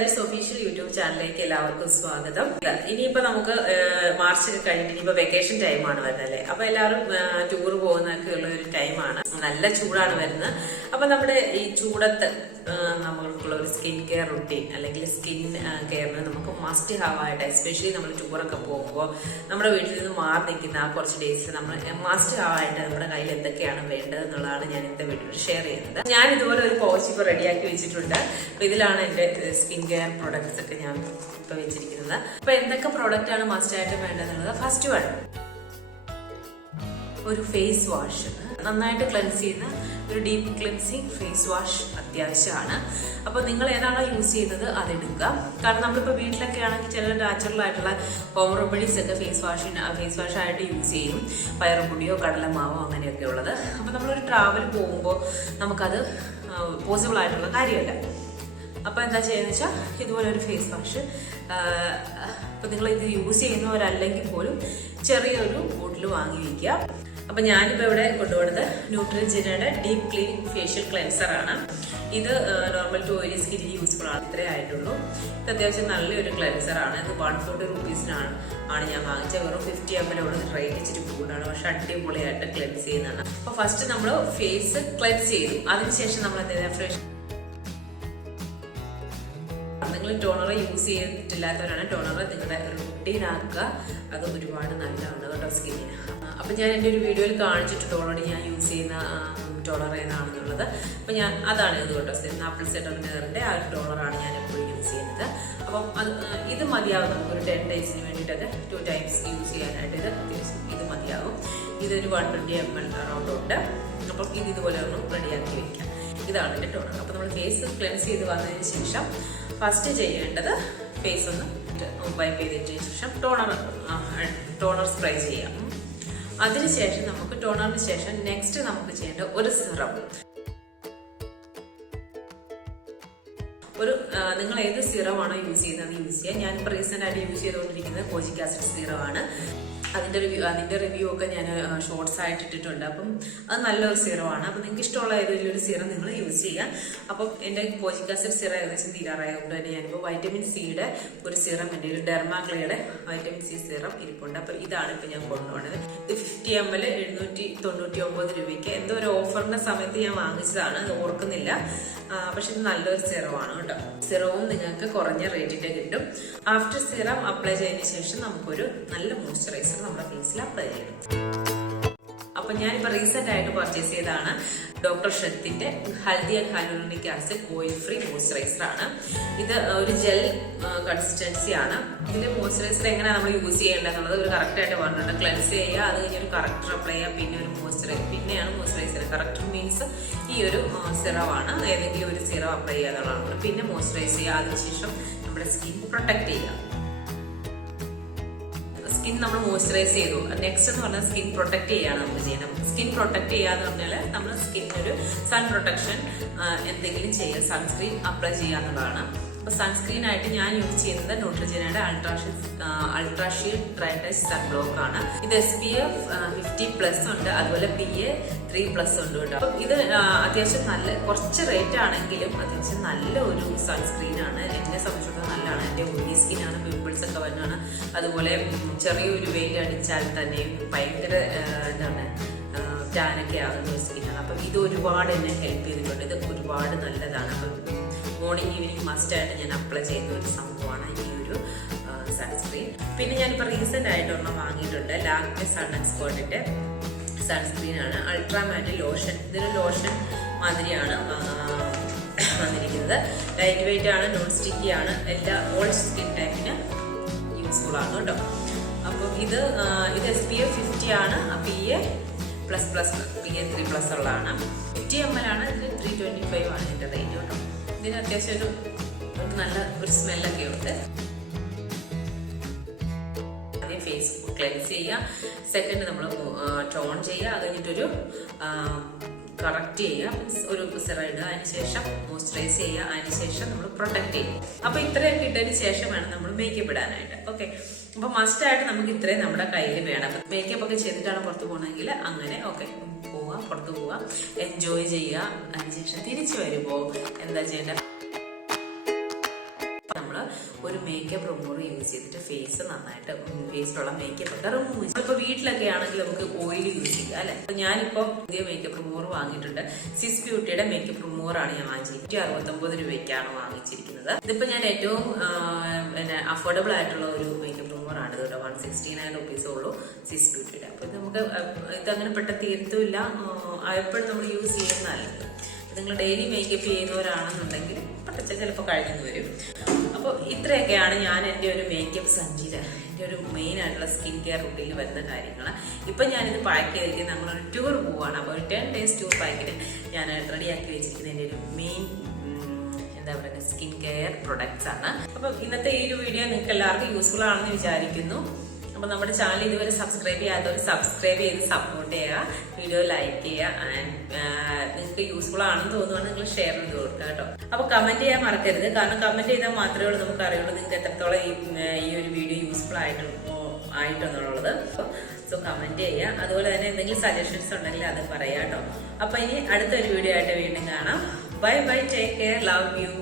SoumyaRajeshOfficial YouTube ചാനലിലേക്ക് എല്ലാവർക്കും സ്വാഗതം. ഇനിയിപ്പോ നമുക്ക് മാർച്ച് ഒക്കെ കഴിഞ്ഞിട്ട് ഇനിയിപ്പോ വെക്കേഷൻ ടൈമാണ് വരുന്നത് അല്ലേ. അപ്പൊ എല്ലാവരും ടൂർ പോകുന്നതൊക്കെ ഉള്ള ഒരു ടൈമാണ്. നല്ല ചൂടാണ് വരുന്നത്. അപ്പൊ നമ്മുടെ ഈ ചൂടത്ത് നമ്മൾക്കുള്ള ഒരു സ്കിൻ കെയർ റുട്ടീൻ അല്ലെങ്കിൽ സ്കിൻ കെയറിന് നമുക്ക് മസ്റ്റ് ഹാവ് ആയിട്ട്, എസ്പെഷ്യലി നമ്മൾ ടൂറൊക്കെ പോകുമ്പോൾ നമ്മുടെ വീട്ടിൽ നിന്ന് മാറി നിൽക്കുന്ന ആ കുറച്ച് ഡേയ്സ് നമ്മൾ മസ്റ്റ് ഹാവ് ആയിട്ട് നമ്മുടെ കയ്യിൽ എന്തൊക്കെയാണ് വേണ്ടത് എന്നുള്ളതാണ് ഞാൻ ഇന്നത്തെ വീഡിയോയിൽ ഷെയർ ചെയ്യുന്നത്. ഞാൻ ഇതുപോലെ ഒരു പൗച്ച് ഇപ്പോൾ റെഡിയാക്കി വെച്ചിട്ടുണ്ട്. അപ്പൊ ഇതിലാണ് എന്റെ സ്കിൻ കെയർ പ്രോഡക്ട്സ് ഒക്കെ ഞാൻ ഇപ്പൊ വെച്ചിരിക്കുന്നത്. അപ്പൊ എന്തൊക്കെ പ്രോഡക്റ്റ് ആണ് മസ്റ്റ് ആയിട്ട് വേണ്ടതെന്നുള്ളത്, ഫസ്റ്റ് വൺ ഒരു ഫേസ് വാഷ്, നന്നായിട്ട് ക്ലെൻസ് ചെയ്യുന്ന ഒരു ഡീപ്പ് ക്ലെൻസിങ് ഫേസ് വാഷ് അത്യാവശ്യമാണ്. അപ്പൊ നിങ്ങൾ ഏതാണോ യൂസ് ചെയ്യുന്നത് അതെടുക്കുക. കാരണം നമ്മളിപ്പോൾ വീട്ടിലൊക്കെ ആണെങ്കിൽ ചില നാച്ചുറൽ ആയിട്ടുള്ള ഹോം റെമഡീസ് ഒക്കെ ഫേസ് വാഷ് ആയിട്ട് യൂസ് ചെയ്യും. പയറുപൊടിയോ കടലമാവോ അങ്ങനെയൊക്കെ ഉള്ളത്. അപ്പൊ നമ്മളൊരു ട്രാവൽ പോകുമ്പോൾ നമുക്കത് പോസിബിൾ ആയിട്ടുള്ള കാര്യമല്ല. അപ്പൊ എന്താ ചെയ്യുന്നത് വെച്ചാൽ ഇതുപോലെ ഒരു ഫേസ് വാഷ്, ഇപ്പൊ നിങ്ങൾ ഇത് യൂസ് ചെയ്യുന്നവരല്ലെങ്കിൽ പോലും ചെറിയൊരു ബോട്ടിൽ വാങ്ങി വയ്ക്കുക. അപ്പൊ ഞാനിപ്പോ ഇവിടെ കൊണ്ടുപോകുന്നത് ന്യൂട്രിജനയുടെ ഡീപ്പ് ക്ലീനിങ് ഫേഷ്യൽ ക്ലെൻസർ ആണ്. ഇത് നോർമൽ ടു ഓയിലി സ്കിന്നിന് യൂസ്ഫുൾ ആണ്. ഇത്രേ ആയിട്ടുള്ളൂ. ഇത് അത്യാവശ്യം നല്ലൊരു ക്ലെൻസർ ആണ്. ഇത് 140 rupeesനാണ് ഞാൻ വാങ്ങിച്ചത്. വെറും 50 ml റേറ്റ് ഇച്ചിരി കൂടുതലാണ്, പക്ഷെ അടിപൊളിയായിട്ട് ക്ലെൻസ് ചെയ്യുന്നതാണ്. അപ്പൊ ഫസ്റ്റ് നമ്മൾ ഫേസ് ക്ലെൻസ് ചെയ്തു, അതിനുശേഷം നമ്മൾ എന്തെങ്കിലും ഫ്രഷ്, നിങ്ങൾ ടോണർ യൂസ് ചെയ്തിട്ടില്ലാത്തവരാണ് ടോണർ നിങ്ങളുടെ റുട്ടീൻ ആക്കുക. അത് ഒരുപാട് നല്ലതാണ് കേട്ടോ സ്കിന്നിന്. അപ്പൊ ഞാൻ എൻ്റെ ഒരു വീഡിയോയിൽ കാണിച്ചിട്ടുണ്ട് ഓൾറെഡി ഞാൻ യൂസ് ചെയ്യുന്ന ടോണർ ഏതാണെന്നുള്ളത്. അപ്പൊ ഞാൻ അതാണ് ഇത് കേട്ടോ, ആപ്പിൾ സൈഡർ വിനെഗറിന്റെ ആ ഒരു ടോണറാണ് ഞാൻ എപ്പോഴും യൂസ് ചെയ്യുന്നത്. അപ്പം ഇത് മതിയാവും നമുക്ക് ഒരു 10 daysന് വേണ്ടിയിട്ടൊക്കെ 2 times യൂസ് ചെയ്യാനായിട്ട്. ഇത് മതിയാവും. ഇതൊരു 120 ml അറൗണ്ട് ഉണ്ട്. അപ്പം ഇതുപോലെ ഒന്ന് റെഡിയാക്കി വെക്കാം. ഇതാണ് എൻ്റെ ടോണർ. അപ്പൊ നമ്മൾ ഫേസ് ക്ലെൻസ് ചെയ്ത് വന്നതിന് ശേഷം ഫസ്റ്റ് ചെയ്യേണ്ടത് ഫേസ് ഒന്ന് വൈപ്പ് ചെയ്തതിന് ശേഷം ടോണർ സ്പ്രേ ചെയ്യാം. അതിനുശേഷം നമുക്ക് ടോണറിന് ശേഷം നെക്സ്റ്റ് നമുക്ക് ചെയ്യേണ്ട ഒരു സിറം. നിങ്ങൾ ഏത് സിറമാണോ യൂസ് ചെയ്യുന്നത് യൂസ് ചെയ്യാം. ഞാൻ റീസെന്റ് ആയിട്ട് യൂസ് ചെയ്തുകൊണ്ടിരിക്കുന്നത് കോജിക് ആസിഡ് സിറമാണ്. അതിന്റെ റിവ്യൂ ഒക്കെ ഞാൻ ഷോർട്സ് ആയിട്ട് ഇട്ടിട്ടുണ്ട്. അപ്പം അത് നല്ലൊരു സിറമാണ്. അപ്പം നിങ്ങൾക്ക് ഇഷ്ടമുള്ള ഏതെങ്കിലും ഒരു സിറം നിങ്ങൾ യൂസ് ചെയ്യാം. അപ്പം എൻ്റെ കോജിക് ആസിഡ് സിറം ഏകദേശം തീരാറായതുകൊണ്ട് തന്നെ ഞാനിപ്പോൾ വൈറ്റമിൻ സിയുടെ ഒരു സിറം, എൻ്റെ ഒരു ഡെർമാക്ലയുടെ വൈറ്റമിൻ സി സിറം ഇരിപ്പുണ്ട്. അപ്പം ഇതാണ് ഇപ്പം ഞാൻ കൊണ്ടുപോകുന്നത്. ഇത് 50 ml 799 രൂപയ്ക്ക് എന്തോ ഒരു ഓഫറിന്റെ സമയത്ത് ഞാൻ വാങ്ങിച്ചതാണ്, അത് ഓർക്കുന്നില്ല. പക്ഷെ ഇത് നല്ലൊരു സിറമാണ് കേട്ടോ. സിറവും നിങ്ങൾക്ക് കുറഞ്ഞ റേറ്റിന്റെ കിട്ടും. ആഫ്റ്റർ സിറം അപ്ലൈ ചെയ്തതിന് ശേഷം നമുക്കൊരു നല്ല മോയ്സ്ചറൈസർ നമ്മുടെ ഫേസിൽ അപ്ലൈ ചെയ്യണം. അപ്പൊ ഞാനിപ്പോ റീസെന്റ് ആയിട്ട് പർച്ചേസ് ചെയ്തതാണ് ഡോക്ടർ ഷെത്തിന്റെ Haldi and hyaluronic acid oil free moisturiser ആണ്. ഇത് ഒരു ജെൽ കൺസിസ്റ്റൻസി ആണ്. ഇതിന്റെ മോയ്സ്ചറൈസർ എങ്ങനെയാണ് നമ്മൾ യൂസ് ചെയ്യേണ്ടതെന്നുള്ളത് ഒരു കറക്റ്റ് ആയിട്ട് പറഞ്ഞിട്ടുണ്ട്. ക്ലെൻസ് ചെയ്യുക, അത് കഴിഞ്ഞ് ഒരു കറക്റ്റർ അപ്ലൈ ചെയ്യുക, പിന്നെ ഒരു പിന്നെയാണ് മോയ്സ്ചറൈസർ. കറക്റ്റർ മീൻസ് ഈ ഒരു സിറമാണ്, ഏതെങ്കിലും ഒരു സിറം അപ്ലൈ ചെയ്യുക എന്നുള്ളതാണ്. പിന്നെ മോയ്സ്ചറൈസ് ചെയ്യുക, അതിനുശേഷം നമ്മുടെ സ്കിൻ പ്രൊട്ടക്ട് ചെയ്യുക. സ്കിൻ നമ്മൾ മോയ്സ്ചറൈസ് ചെയ്തു, നെക്സ്റ്റ് എന്ന് പറഞ്ഞാൽ സ്കിൻ പ്രൊട്ടക്ട് ചെയ്യാണ് നമ്മൾ ചെയ്യണം. സ്കിൻ പ്രൊട്ടക്ട് ചെയ്യാന്ന് പറഞ്ഞാൽ നമ്മൾ സ്കിന്നൊരു സൺ പ്രൊട്ടക്ഷൻ എന്തെങ്കിലും ചെയ്യുക, സൺസ്ക്രീൻ അപ്ലൈ ചെയ്യാന്നുള്ളതാണ്. അപ്പൊ സൺസ്ക്രീൻ ആയിട്ട് ഞാൻ യൂസ് ചെയ്യുന്നത് ന്യൂട്രിജനയുടെ അൾട്രാഷീൽഡ് ഡ്രൈ ടച്ച് സൺ ബ്ലോക്ക് ആണ്. ഇത് SPF 50+ ഉണ്ട്, അതുപോലെ PA 3+ ഉണ്ട് കേട്ടോ. അപ്പൊ ഇത് അത്യാവശ്യം നല്ല, കുറച്ച് റേറ്റ് ആണെങ്കിലും അത്യാവശ്യം നല്ല ഒരു സൺസ്ക്രീൻ ആണ്. എന്നെ സംബന്ധിച്ചിടത്തോളം നല്ലതാണ്. എന്റെ ഓയിലി സ്കിൻ ആണ്, പിമ്പിൾസ് ഒക്കെ വരുന്നതാണ്. അതുപോലെ ചെറിയൊരു വെയിൽ അടിച്ചാൽ തന്നെ ഭയങ്കര എന്താണ് ടാനൊക്കെ ആകുന്ന ഒരു സ്കിന്നാണ്. അപ്പം ഇത് ഒരുപാട് എന്നെ ഹെൽപ്പ് ചെയ്തിട്ടുണ്ട്. ഇത് ഒരുപാട് നല്ലതാണ്. അപ്പം മോർണിംഗ് ഈവനിങ് മസ്റ്റ് ആയിട്ട് ഞാൻ അപ്ലൈ ചെയ്യുന്ന ഒരു സംഭവമാണ് ഈ ഒരു സൺസ്ക്രീൻ. പിന്നെ ഞാനിപ്പോൾ റീസെന്റ് ആയിട്ട് ഒരെണ്ണം വാങ്ങിയിട്ടുണ്ട്, ലാക്മെ സൺ എക്സ്പേർട്ടിന്റെ സൺസ്ക്രീൻ ആണ്. അൾട്രാ മാറ്റ് ലോഷൻ. ഇതൊരു ലോഷൻ മാതിരിയാണ് വന്നിരിക്കുന്നത്. ലൈറ്റ് വെയിറ്റ് ആണ്, നോൺ സ്റ്റിക്കി ആണ്, ഓൾ സ്കിൻ ടൈപ്പിന് യൂസ്ഫുൾ ആണ് കേട്ടോ. അപ്പം ഇത് SPF 50 ആണ്, PA++, PA 3+ ഉള്ളതാണ്. 50 ml ആണ്. ഇതിന് 325 ആണ് ഇതിന്റെ റേറ്റ് കേട്ടോ. ഇതിന് അത്യാവശ്യം ഒരു നല്ല ഒരു സ്മെല്ലൊക്കെ ഉണ്ട്. ആദ്യം ഫേസ് ക്ലെൻസ് ചെയ്യുക, സെക്കൻഡ് നമ്മൾ ടോൺ ചെയ്യുക, അത് കഴിഞ്ഞിട്ടൊരു കറക്റ്റ് ചെയ്യുക, ഒരു സിറം ഇടുക, അതിനുശേഷം മോയ്സ്ചറൈസ് ചെയ്യുക, അതിനുശേഷം നമ്മൾ പ്രൊട്ടക്ട് ചെയ്യും. അപ്പൊ ഇത്രയൊക്കെ ഇട്ടതിന് ശേഷം വേണം നമ്മൾ മേക്കപ്പ് ഇടാനായിട്ട്. ഓക്കെ, അപ്പൊ മസ്റ്റ് ആയിട്ട് നമുക്ക് ഇത്രയും നമ്മുടെ കയ്യിൽ വേണം. മേക്കപ്പ് ഒക്കെ ചെയ്തിട്ടാണ് പുറത്ത് പോകണമെങ്കിൽ അങ്ങനെ ഓക്കെ പോവുക, പുറത്ത് പോവുക, എൻജോയ് ചെയ്യുക. അതിനുശേഷം തിരിച്ചു വരുമ്പോൾ എന്താ ചെയ്യേണ്ടത്, ഒരു മേക്കപ്പ് റിമൂവർ യൂസ് ചെയ്തിട്ട് ഫേസ് നന്നായിട്ട് ഫേസിലുള്ള മേക്കപ്പ് ഒക്കെ റിമൂവ് ചെയ്യും. ഇപ്പൊ വീട്ടിലൊക്കെ ആണെങ്കിൽ നമുക്ക് ഓയിൽ യൂസ് ചെയ്യാം അല്ലെ. അപ്പൊ ഞാനിപ്പോ പുതിയ മേക്കപ്പ് റിമൂവർ വാങ്ങിയിട്ടുണ്ട്. സിസ് ബ്യൂട്ടിയുടെ മേക്കപ്പ് റിമൂവർ ആണ് ഞാൻ വാങ്ങിച്ചത്. 169 രൂപയ്ക്കാണ് വാങ്ങിച്ചിരിക്കുന്നത്. ഇതിപ്പോ ഞാൻ ഏറ്റവും അഫോർഡബിൾ ആയിട്ടുള്ള ഒരു മേക്കപ്പ് റിമൂവർ ആണ് കേട്ടോ. 169 റുപ്പീസേ ഉള്ളൂ സിസ് ബ്യൂട്ടിയുടെ. അപ്പൊ നമുക്ക് ഇതങ്ങനെ പെട്ടെന്ന് തീർത്തുമില്ല, എപ്പോഴും നമ്മൾ യൂസ് ചെയ്യുന്നതല്ല. നിങ്ങൾ ഡെയിലി മേക്കപ്പ് ചെയ്യുന്നവരാണെന്നുണ്ടെങ്കിൽ പെട്ടെന്ന് ചിലപ്പോൾ കഴിഞ്ഞു വരും. അപ്പോൾ ഇത്രയൊക്കെയാണ് ഞാൻ എൻ്റെ ഒരു മേക്കപ്പ് സഞ്ചിയിൽ എൻ്റെ ഒരു മെയിൻ ആയിട്ടുള്ള സ്കിൻ കെയർ റുട്ടീനിൽ വരുന്ന കാര്യങ്ങൾ. ഇപ്പം ഞാനിത് പാക്ക് ചെയ്തിരിക്കുന്നത് നമ്മളൊരു ടൂർ പോവാണ്. അപ്പോൾ ഒരു 10 days ടൂർ പാക്കിന് ഞാൻ റെഡിയാക്കി വെച്ചിരിക്കുന്നത് എൻ്റെ ഒരു മെയിൻ എന്താ പറയുക സ്കിൻ കെയർ പ്രൊഡക്ട്സ് ആണ്. അപ്പം ഇന്നത്തെ ഈ ഒരു വീഡിയോ നിങ്ങൾക്ക് എല്ലാവർക്കും യൂസ്ഫുൾ ആണെന്ന് വിചാരിക്കുന്നു. അപ്പൊ നമ്മുടെ ചാനൽ ഇതുവരെ സബ്സ്ക്രൈബ് ചെയ്യാത്തവർ സബ്സ്ക്രൈബ് ചെയ്ത് സപ്പോർട്ട് ചെയ്യുക, വീഡിയോ ലൈക്ക് ചെയ്യുക, ആൻഡ് നിങ്ങൾക്ക് യൂസ്ഫുൾ ആണെന്ന് തോന്നുവാണ് നിങ്ങൾ ഷെയർ ചെയ്ത് കൊടുക്കുക കേട്ടോ. അപ്പൊ കമന്റ് ചെയ്യാൻ മറക്കരുത്, കാരണം കമന്റ് ചെയ്താൽ മാത്രമേ ഉള്ളൂ നമുക്ക് അറിയുള്ളൂ നിങ്ങൾക്ക് എത്രത്തോളം ഈ ഒരു വീഡിയോ യൂസ്ഫുൾ ആയിട്ടെന്നുള്ളത്. സോ കമന്റ് ചെയ്യുക. അതുപോലെ തന്നെ എന്തെങ്കിലും സജഷൻസ് ഉണ്ടെങ്കിൽ അത് പറയാം കേട്ടോ. അപ്പൊ ഇനി അടുത്തൊരു വീഡിയോ ആയിട്ട് വീണ്ടും കാണാം. Bye bye, take care, love you.